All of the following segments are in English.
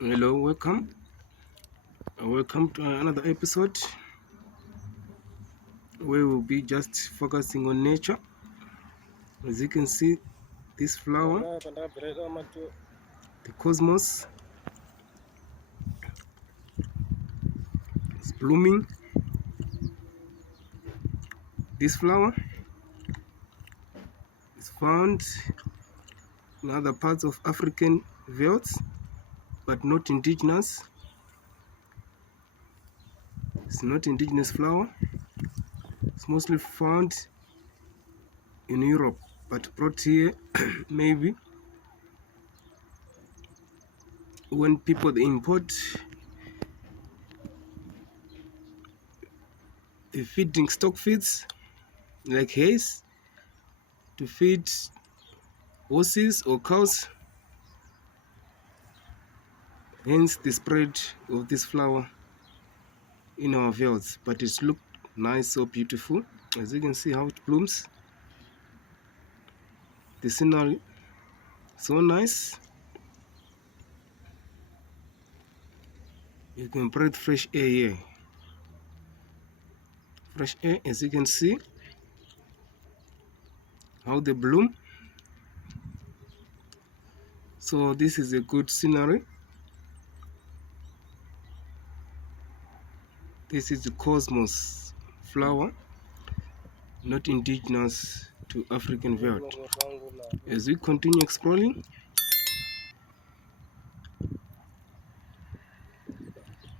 Hello, welcome to another episode where we'll be just focusing on nature. As you can see, this flower, the cosmos, is blooming. This flower is found in other parts of African velds, but not indigenous. It's not indigenous flower. It's mostly found in Europe, but brought here maybe when people import the feeding stock feeds like hay to feed horses or cows, hence the spread of this flower in our fields. But it's looked nice, so beautiful. As you can see how it blooms, the scenery so nice. You can breathe fresh air here. Fresh air, as you can see how they bloom. So this is a good scenery. This is the cosmos flower, not indigenous to African veld. As we continue exploring,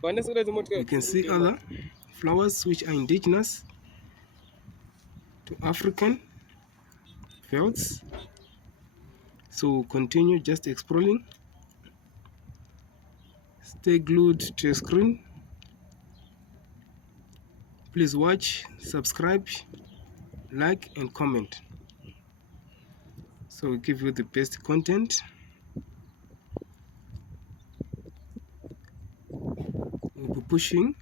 you can see other flowers which are indigenous to African velds. So continue just exploring. Stay glued to your screen. Please watch, subscribe, like and comment. So we give you the best content. We'll be pushing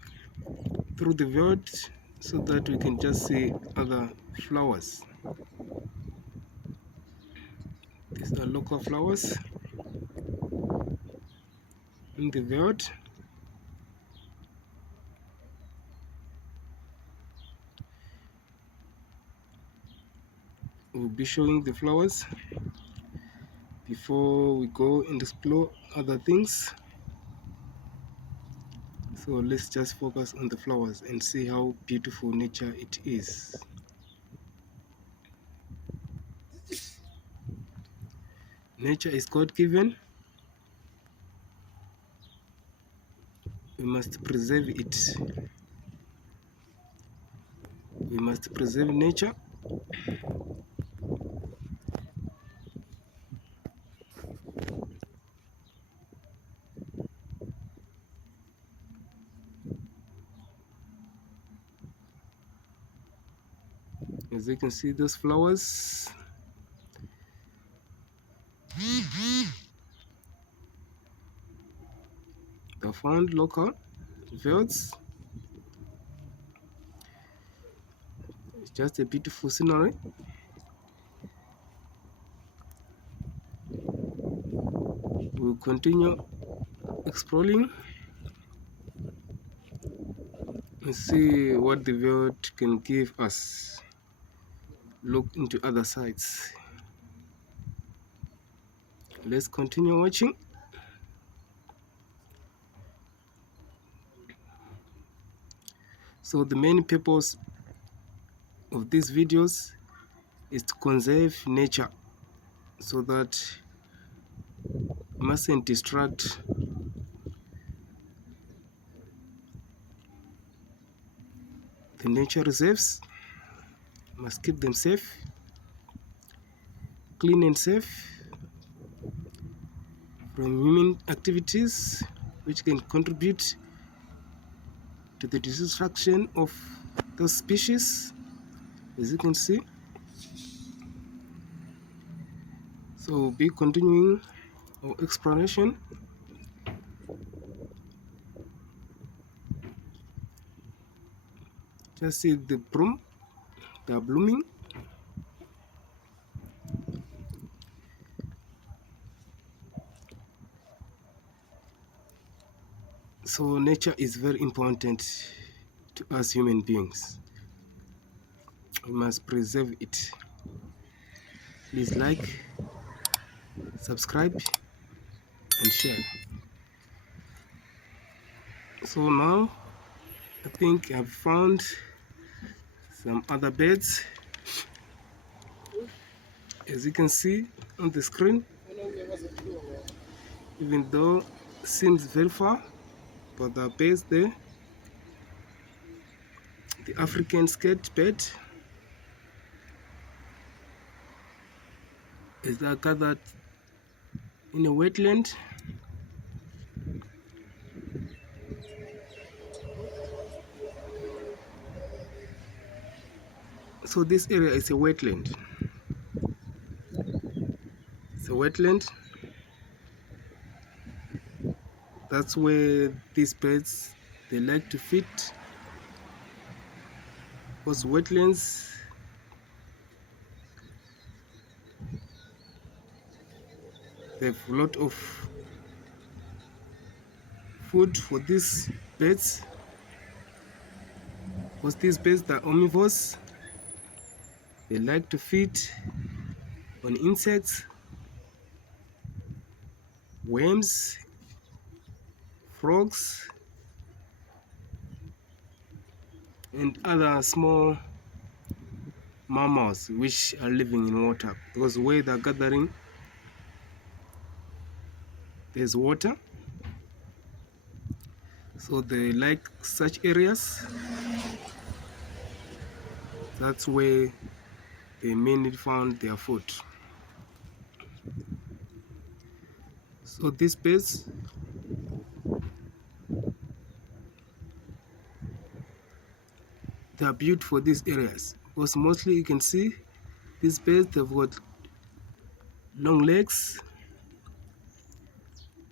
through the veld so that we can just see other flowers. These are local flowers in the veld. We'll be showing the flowers before we go and explore other things. So let's just focus on the flowers and see how beautiful nature it is. Nature is God-given. We must preserve it. We must preserve nature. As you can see, those flowers are found local velds. It's just a beautiful scenery. We'll continue exploring and see what the veld can give us. Look into other sides. Let's continue watching. So the main purpose of these videos is to conserve nature so that we mustn't distract the nature reserves. We must keep them safe, clean and safe from human activities which can contribute to the destruction of those species, as you can see. So we'll be continuing our exploration. Just see the broom, they are blooming. So nature is very important to us human beings. We must preserve it. Please like, subscribe, and share. So now I think I've found some other beds, as you can see on the screen, even though it seems very far, but the beds there, the African skate bed, is that gathered in a wetland. So this area is a wetland. It's a wetland. That's where these birds, they like to feed. Because wetlands, they have a lot of food for these birds. Because these birds are omnivores, they like to feed on insects, worms, frogs, and other small mammals which are living in water, because where they're gathering there's water, so they like such areas. That's where they mainly found their food. So these birds, they are built for these areas, because mostly you can see these birds, they've got long legs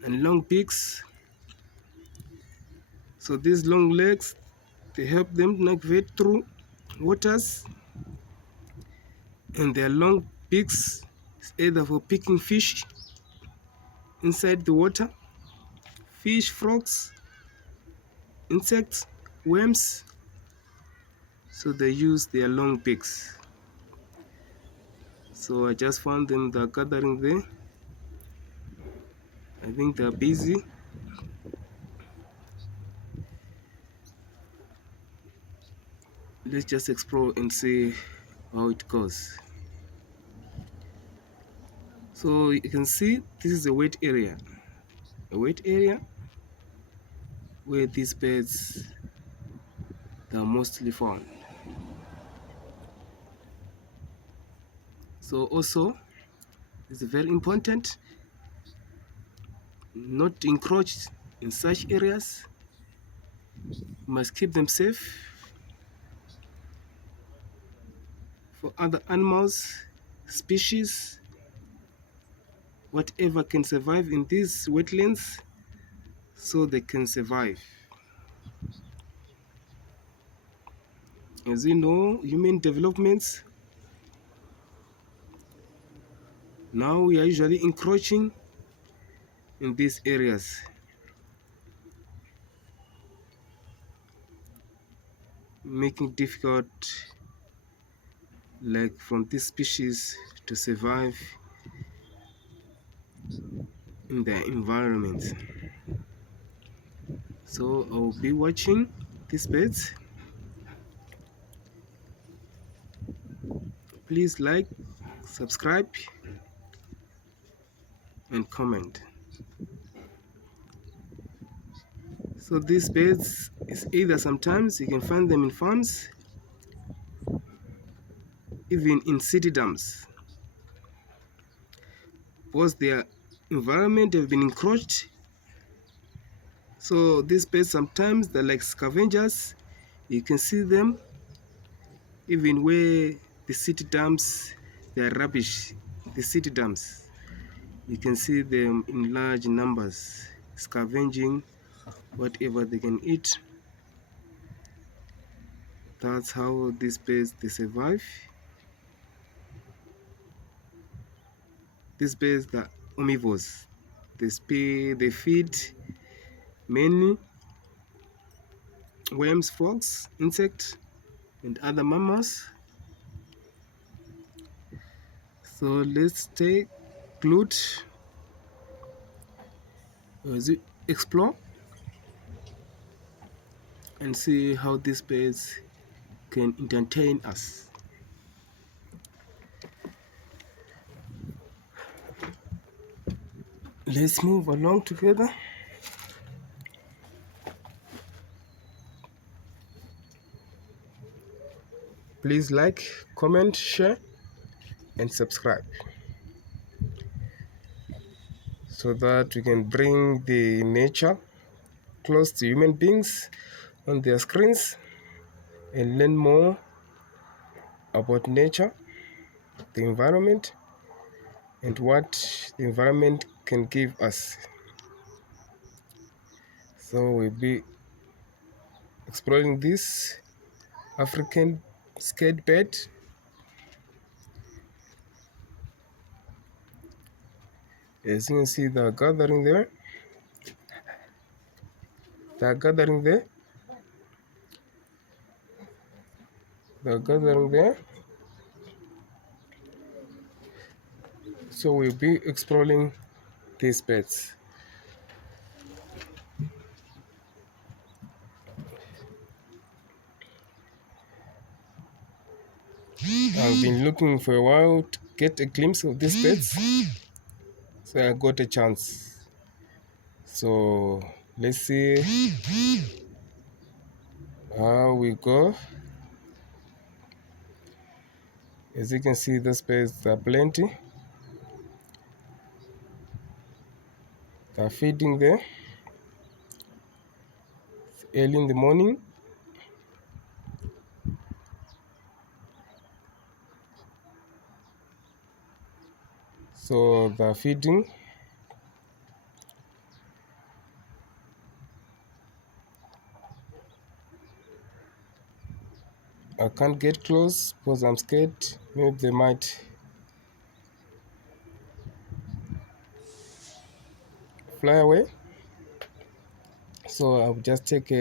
and long beaks. So these long legs, they help them navigate through waters, and their long beaks is either for picking fish inside the water, fish, frogs, insects, worms. So they use their long beaks. So I just found them, they're gathering there. I think they're busy. Let's just explore and see how it goes. So you can see this is a wet area. A wet area where these birds, they are mostly found. So also it's very important not to encroach in such areas. You must keep them safe for other animals, species, whatever can survive in these wetlands, so they can survive. As you know, human developments, now we are usually encroaching in these areas. Making it difficult, like from this species, to survive in their environment. So I'll be watching these birds. Please like, subscribe, and comment. So these birds is either sometimes you can find them in farms, even in city dams, because their environment have been encroached. So these birds sometimes they're like scavengers. You can see them even where the city dams, they are rubbish. The city dams, you can see them in large numbers, scavenging whatever they can eat. That's how these birds, they survive. These birds are omnivores. They feed mainly worms, frogs, insects, and other mammals. So let's stay glued as we explore and see how these birds can entertain us. Let's move along together. Please like, comment, share, and subscribe so that we can bring the nature close to human beings on their screens and learn more about nature, the environment, and what the environment can give us. So we'll be exploring this African scarred bird. As you can see, they're gathering there. They're gathering there. They're gathering there. So we'll be exploring these birds. I've been looking for a while to get a glimpse of these birds, so I got a chance. So let's see how we go. As you can see, the birds are plenty. They're feeding there. It's early in the morning. So they're feeding. I can't get close because I'm scared. Maybe they might fly away. So I'll just take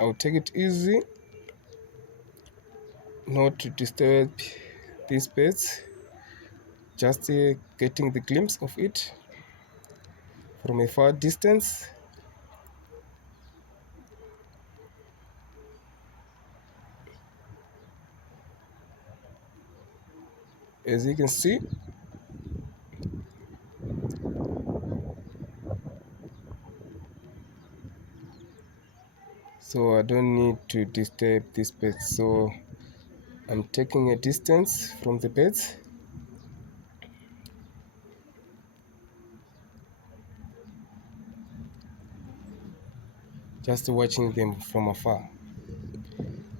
I'll take it easy, not to disturb these birds. Just getting the glimpse of it from a far distance. As you can see, so I don't need to disturb these birds. So I'm taking a distance from the birds. Just watching them from afar.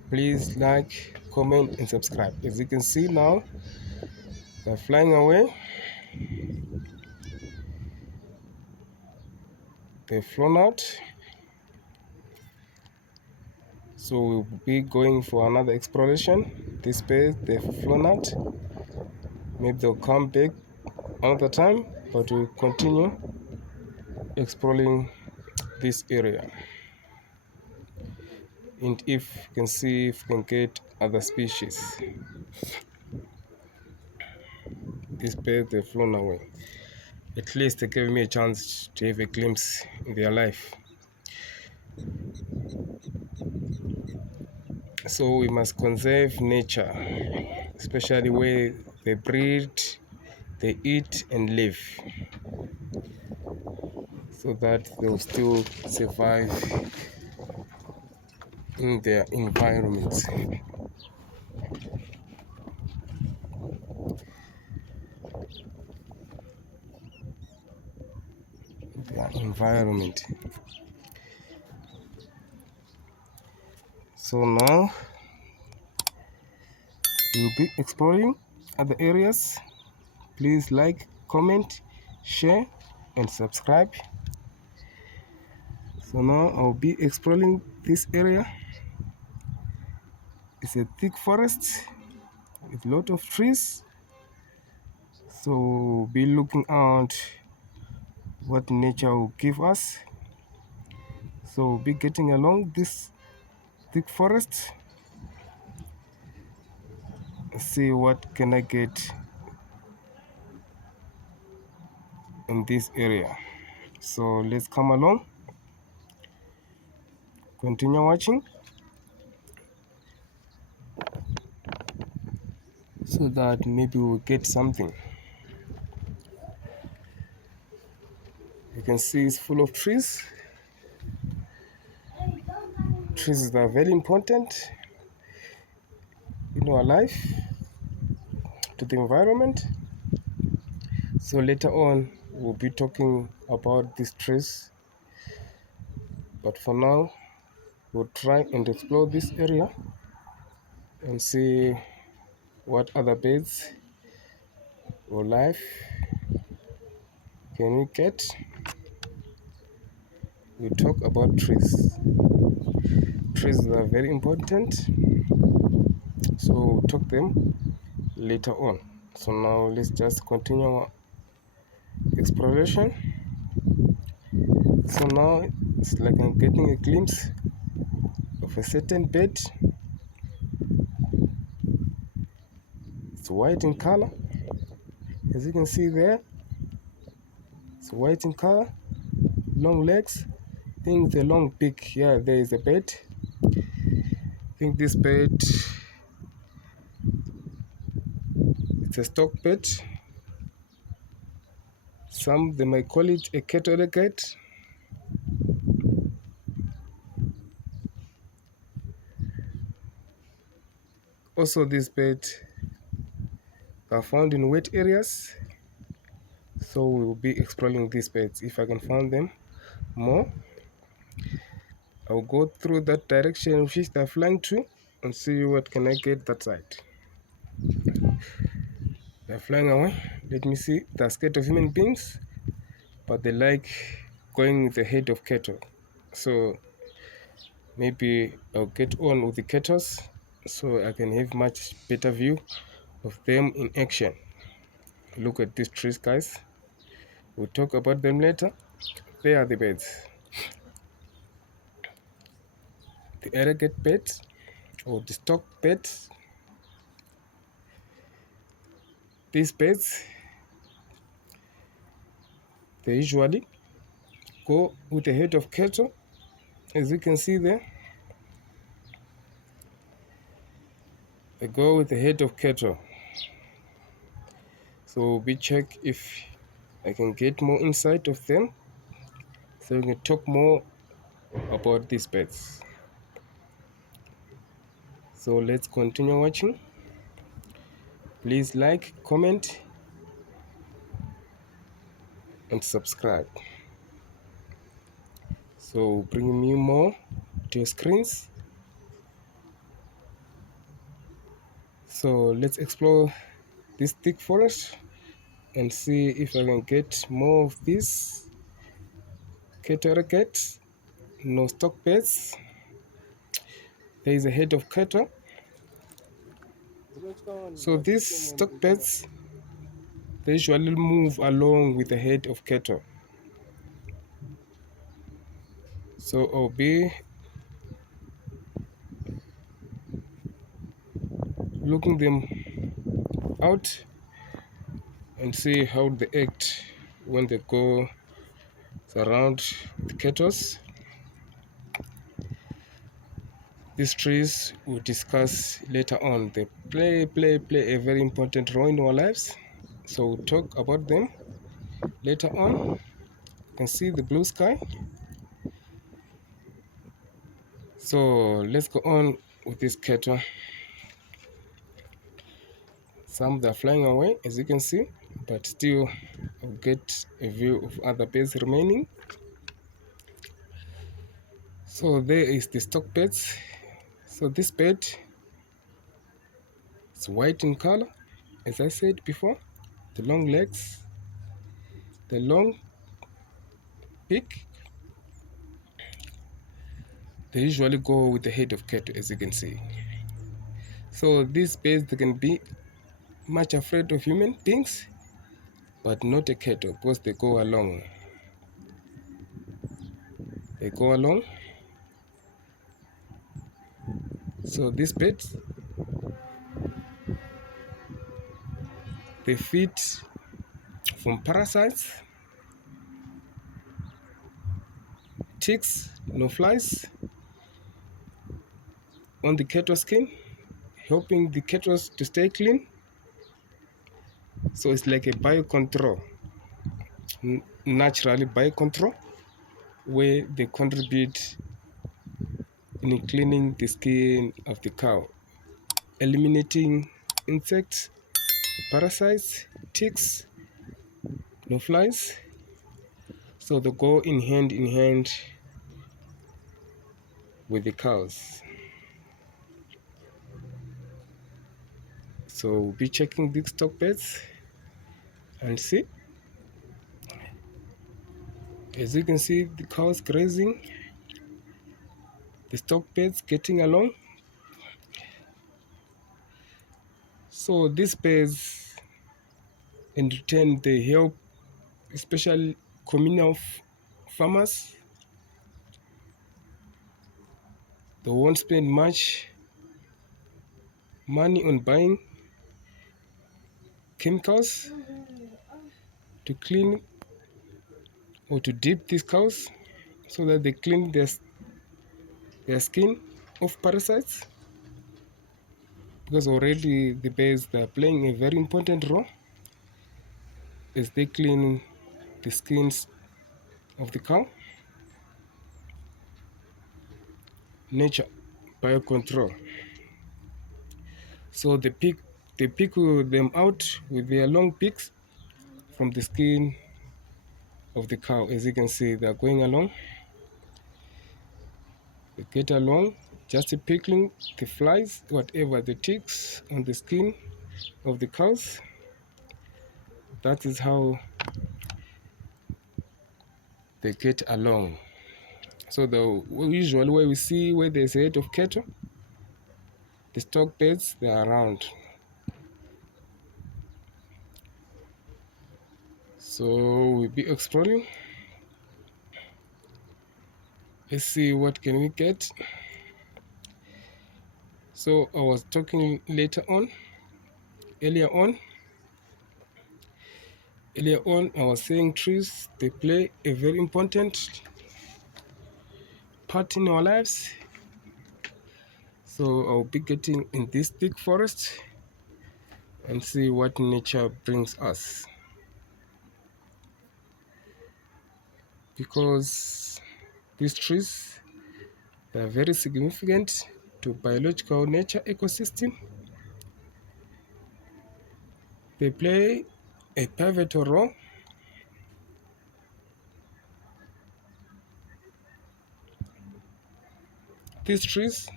Please like, comment, and subscribe. As you can see now, they're flying away. They've flown out. So we'll be going for another exploration. This bird, they've flown out. Maybe they'll come back another time, but we'll continue exploring this area. And if you can see if we can get other species. This bird, they've flown away. At least they gave me a chance to have a glimpse in their life. So we must conserve nature, especially where they breed, they eat and live, so that they'll still survive in their environment. So now we'll be exploring other areas. Please like, comment, share, and subscribe. So now I'll be exploring this area. It's a thick forest with a lot of trees. So be looking out what nature will give us. So we'll be getting along this thick forest. See what can I get in this area. So let's come along, continue watching, so that maybe we'll get something. You can see it's full of trees. Trees are very important in our life, to the environment. So later on we'll be talking about these trees, but for now we'll try and explore this area and see what other birds or life can we get. We talk about trees. Trees are very important, so we'll talk them later on. So now let's just continue our exploration. So now it's like I'm getting a glimpse of a certain bed. It's white in color, as you can see there. It's white in color, long legs, thing with a long beak. Yeah, there is a bird. I think this bird, it's a stock bird. Some they might call it a cat. Also, these birds are found in wet areas, so we will be exploring these birds. If I can find them more, I'll go through that direction which they're flying to and see what can I get that side. They're flying away. Let me see. They're scared of human beings, but they like going with the head of cattle. So maybe I'll get on with the cattle so I can have much better view of them in action. Look at these trees, guys. We'll talk about them later. They are the birds. The arrogant birds, or the stock birds. These birds, they usually go with the head of cattle, as you can see there. They go with the head of cattle. So we check if I can get more insight of them, so we can talk more about these birds. So let's continue watching. Please like, comment, and subscribe. So bring me more to your screens. So let's explore this thick forest and see if I can get more of these cattle cats. No stock birds. There is a head of cattle. So these stock birds, they usually move along with the head of cattle. So I'll be looking them out and see how they act when they go around the cattle. These trees we'll discuss later on. They play a very important role in our lives. So we'll talk about them later on. You can see the blue sky. So let's go on with this cattle. Some they're flying away, as you can see, but still I'll get a view of other birds remaining. So there is the stock birds. So this bird is white in color, as I said before. The long legs, the long beak. They usually go with the head of cattle, as you can see. So these birds, they can be much afraid of human beings, but not a cattle, because they go along. They go along. So these birds, they feed from parasites, ticks, no flies on the cattle skin, helping the cattle to stay clean. So it's like a biocontrol, naturally biocontrol, where they contribute in cleaning the skin of the cow, eliminating insects, parasites, ticks, no flies. So they go in hand with the cows. So we'll be checking these stock beds and see. As you can see, the cows grazing, the stock beds getting along. So these beds, in return, they help especially communal farmers. They won't spend much money on buying chemicals to clean or to dip these cows so that they clean their skin of parasites, because already the bears, they are playing a very important role as they clean the skins of the cow. Nature biocontrol. So they pick them out with their long beaks from the skin of the cow. As you can see, they are going along. They get along, just picking the flies, whatever the ticks on the skin of the cows. That is how they get along. So the usual way we see where there's a herd of cattle, the stock beds, they are around. So we'll be exploring. Let's see what can we get. So I was talking earlier on, I was saying trees, they play a very important part in our lives. So I'll be getting in this thick forest and see what nature brings us. Because these trees, they are very significant to biological nature ecosystem. They play a pivotal role. These trees,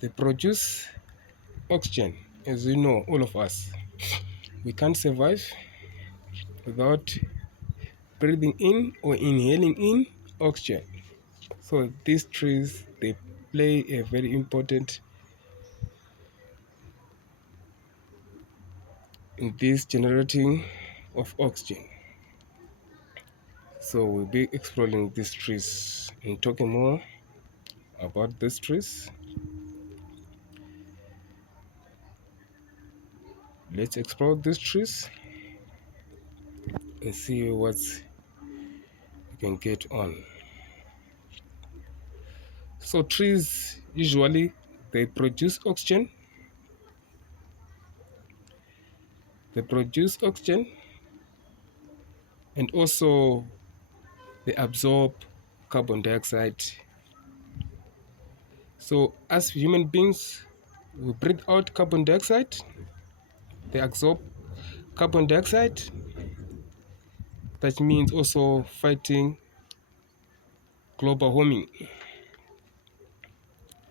they produce oxygen. As you know, all of us, we can't survive without breathing in or inhaling in oxygen. So these trees, they play a very important in this generating of oxygen. So we'll be exploring these trees and talking more about these trees. Let's explore these trees and see what we can get on. So trees usually, they produce oxygen. They produce oxygen, and also they absorb carbon dioxide. So as human beings, we breathe out carbon dioxide. They absorb carbon dioxide. That means also fighting global warming.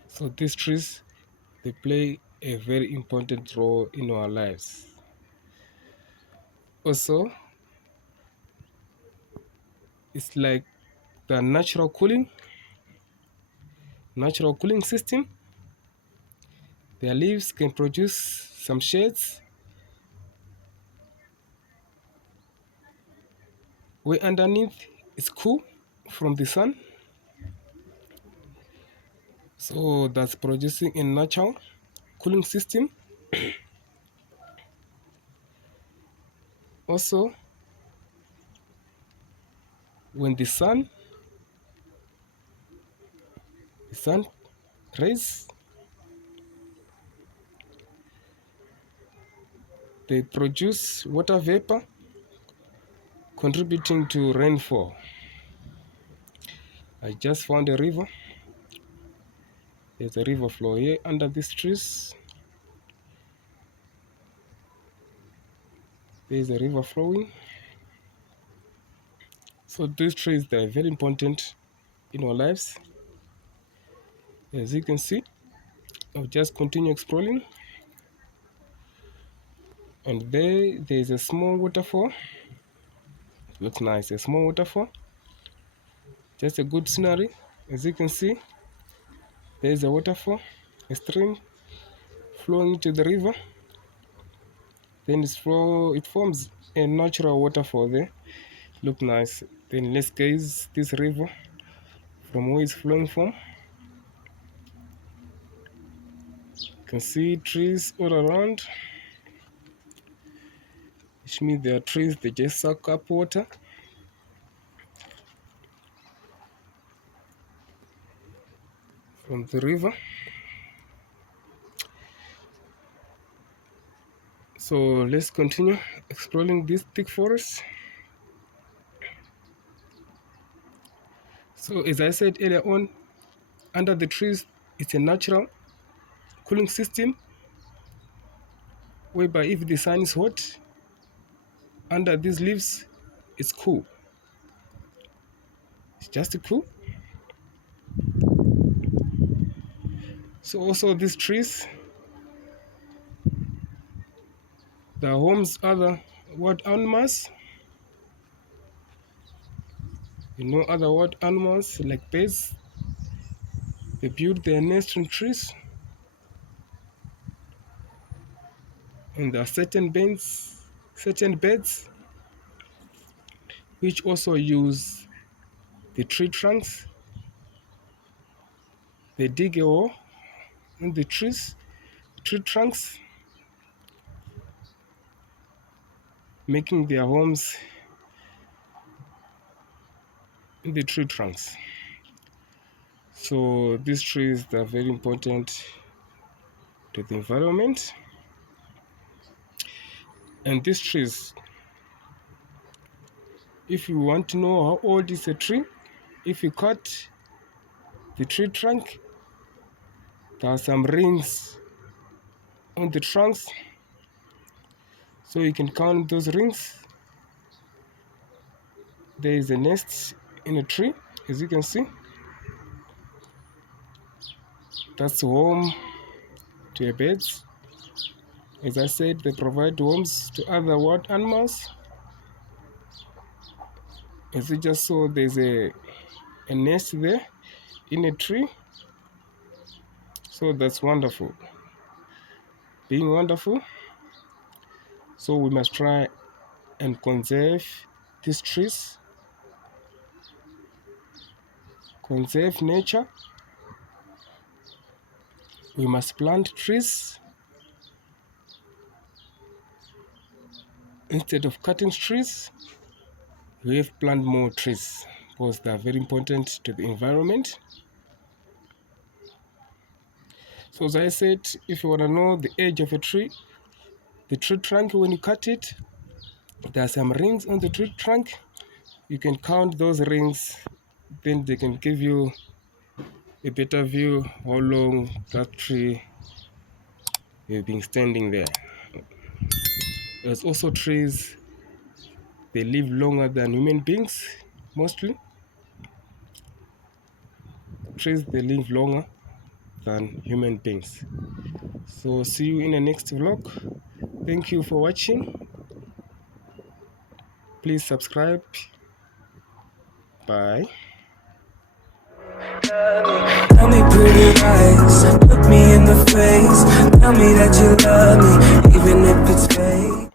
So these trees, they play a very important role in our lives. Also, it's like the natural cooling system. Their leaves can produce some shades where underneath it's cool from the sun. So that's producing a natural cooling system. Also, when the sun rays, they produce water vapor, contributing to rainfall. I just found a river. There's a river flow here under these trees. There's a river flowing. So these trees, they're very important in our lives. As you can see, I'll just continue exploring. And there's a small waterfall. Looks nice, a small waterfall. Just a good scenery. As you can see, there's a waterfall, a stream flowing into the river. Then it forms a natural waterfall there. Look nice. Then let's gaze this river from where it's flowing from. You can see trees all around, which means there are trees that just suck up water. From the river. So let's continue exploring this thick forest. So as I said earlier on, under the trees, it's a natural cooling system whereby if the sun is hot, under these leaves, it's cool. It's just cool. So also these trees, the homes other wild animals. Other wild animals like birds, they build their nest in trees. And there are certain birds which also use the tree trunks. They dig a hole in the tree trunks, making their homes in the tree trunks. So these trees, they're very important to the environment. And these trees, if you want to know how old is a tree, if you cut the tree trunk, there are some rings on the trunks, so you can count those rings. There is a nest in a tree, as you can see. That's home to your birds. As I said, they provide homes to other wild animals. As you just saw, there's a nest there in a tree. So that's wonderful. Being wonderful. So we must try and conserve these trees, conserve nature. We must plant trees instead of cutting trees. We have to plant more trees because they are very important to the environment. So as I said, if you want to know the age of a tree, the tree trunk, when you cut it, there are some rings on the tree trunk. You can count those rings, then they can give you a better view how long that tree has been standing there. There's also trees, they live longer than human beings, mostly. Trees, they live longer than human beings. So see you in the next vlog. Thank you for watching. Please subscribe. Bye. Tell me pretty lies, look me in the face. Tell me that you love me, even if it's fake.